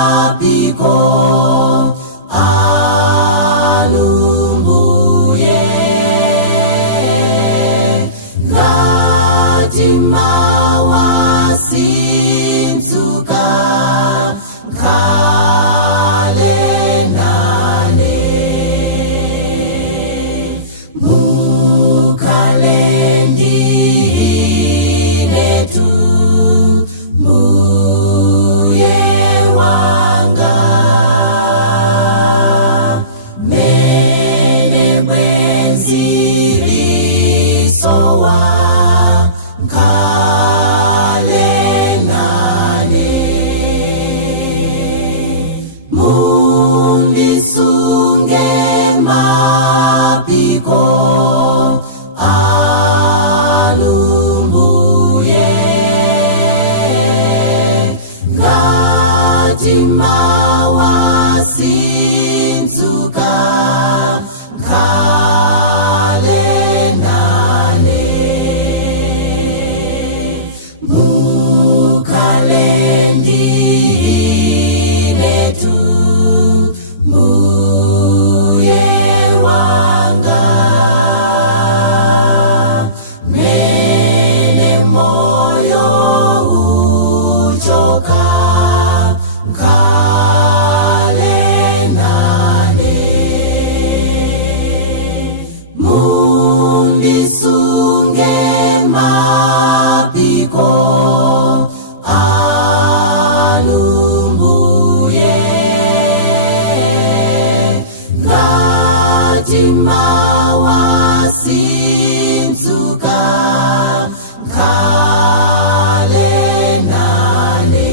mapiko alumbuye ngati mawasinzuka khale nane mukhale ndinetu mbuye wanga mene bwenzilisowa khale nane mundisunge mapiko alumbuye ngati mawasinzuka khale nane mukhale ndinetu mbuye wanga mene moyo uchoka khale nane mundisunge mapiko alumbuye ngati mawasinzuka khale nane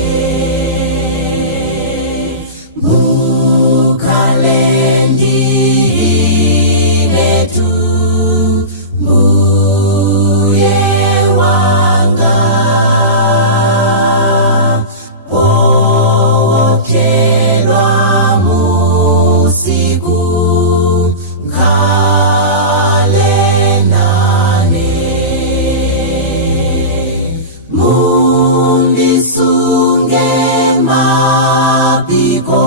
mukhale ndinetu mbuye wanga powokelwa musiku khale nane mundisunge mapiko